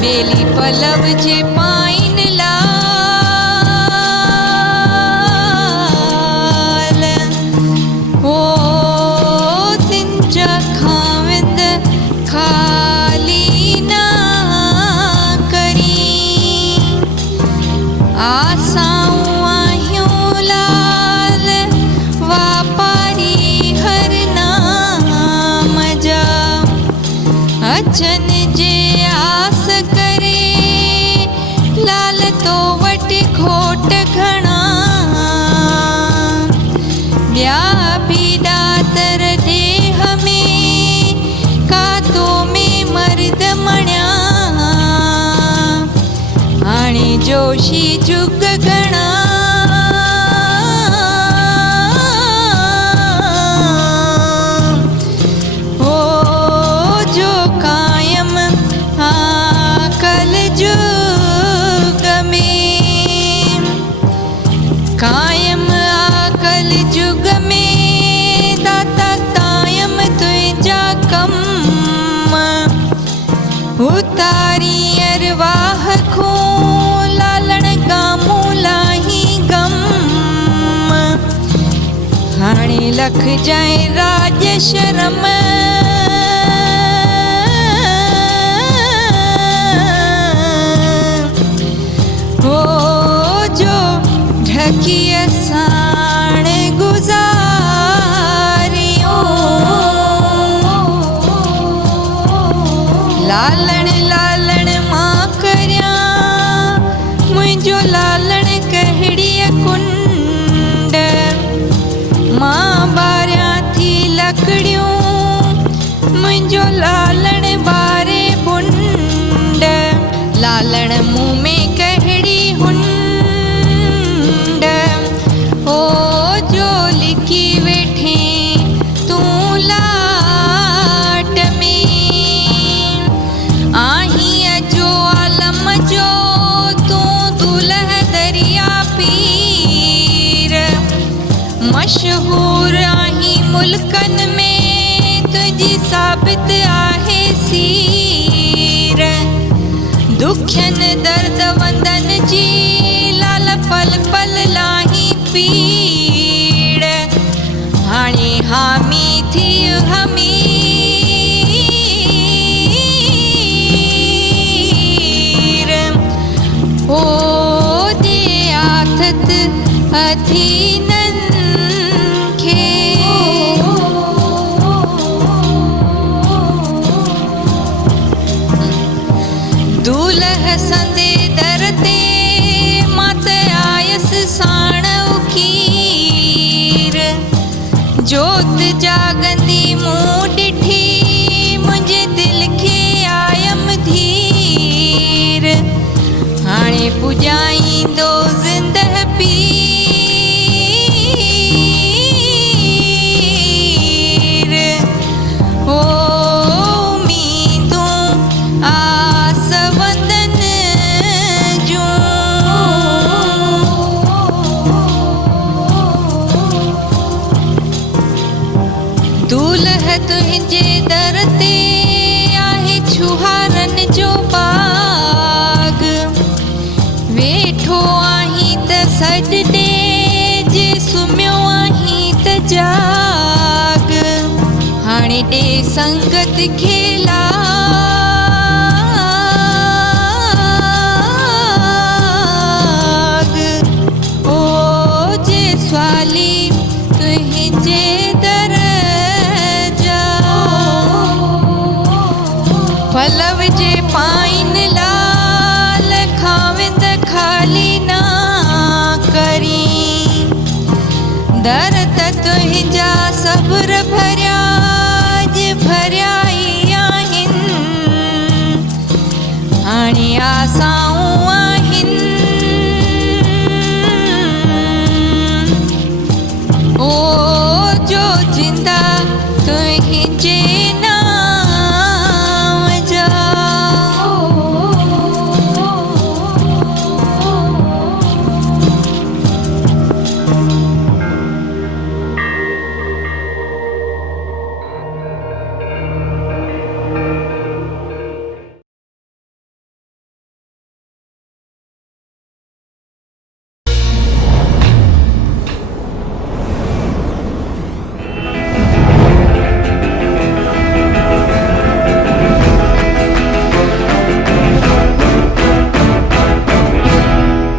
बेली पलव जे पाइन लाल ओ तिंजा खाविंद खाली ना करी आसाऊं आहियूं लाल वापारी हर नाम जा अचन जे आस करे लाल तो वट खोट घणा ॿिया बि ॾातर देह में कातो में मर्द मणिया हाणे जोशी जुग घणा हो जो कायम कल जुग में कायम कल जुग में दाता कायम तुझा कम उतारी अरवाह खो लालण गामू लाही गम हाणे लख जाए राज शर्म हो जो ढकिय साण गुजारियो लालण लालण मां करया मुंहिंजो लालण कहिड़ीअ कुंड मां ॿारियां थी लकड़ियूं मुंहिंजो लालण ॿारे बुंड लालण मुंह में कहिड़ी हुंड ओ जो लिखी वेठे तूं लाट में आहीअ जो आलम जो तूं दुलह दरिया पीर मशहूर आहीं मुल्कन में तुझी साबित आहे सीर दुखियन दर्द वंदन जी लाल पल पल लाही पीड़ हाणे हामी थी हमीर ओ दे आथत अधीनन खे दूल्ह संदे दर ते मत आयस साण उकीर जोत जागंदी मूं ॾिठी मुंहिंजे दिल खे आयम धीर हाणे पुॼाईंदो ज़िंदह पीर ओ उम्मीदूं आस वंदन जूं दूल्ह तुंहिंजे दर ते आहे छुहारन जो बाग वेठो आहीं त सॾ ॾे जे सुम्हियो आहीं त जाग हाणे ॾे संगत खे लाग ओ जे स्वाली तुंहिंजे दर जा पलव जे पाइन लाल खाविंद खाली ना करी दर त तुंहिंजा सब्र भरिया भरिया ई आहिनि हाणे आसां